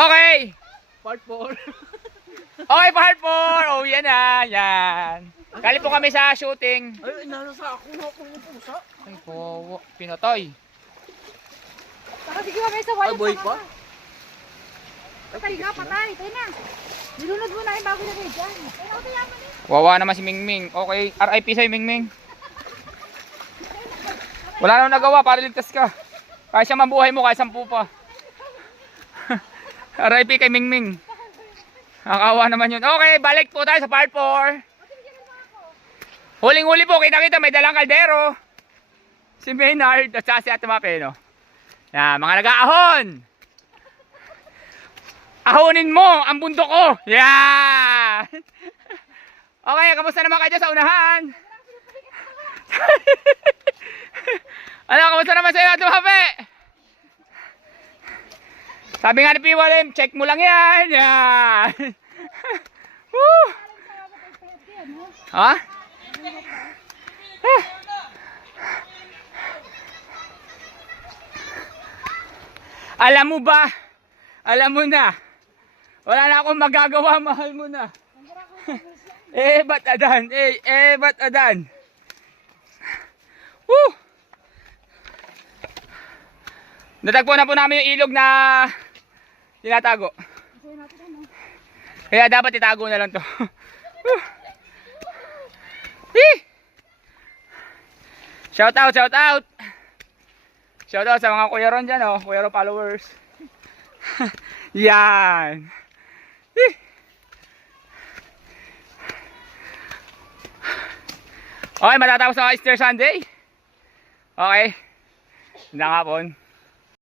Okay. Part 4. Okay, part 4. Oh, yan na. Yan. Galing po kami sa shooting. Ay, inanasa ako na ako yung pusa. Ay po, pinatay. Saka sige mamaya sa wire. Ay, buhay pa? Patay ka, patay. Tayo na. Nilunod mo na yung bago na kayo dyan. Tayo na, tayo naman eh. Wawa naman si Mingming. Okay, RIP sa'yo Mingming. Wala nang nagawa para ligtas ka. Kaya siya mabuhay mo, kaya 10 pa. RIP kay Mingming. Nakakawa naman yun. Okay, balik po tayo sa part 4. Huling-huli po, kita-kita may dalang kaldero. Si Maynard at saka si Ate Mapeno. Yan, mga nag-aahon. Ahonin mo ang bundok ko. Yan. Okay, kamusta naman kayo sa unahan? Ano, kamusta naman sa'yo, Ate Mape? Sabi nga ni Piwalim, check mo lang yan. Yan. Woo. Ha? Alam mo ba? Alam mo na. Wala na akong magagawa, mahal mo na. Ba't adan? Ba't adan? Woo! Natagpo na po namin yung ilog na tinatago. Kaya dapat itago na lang to. Shout out, shout out. Shout out sa mga Kuya Ron dyan, Kuya Ron followers. Yan. Okay, matatapos ang Easter Sunday. Okay. Hindi nga hapon.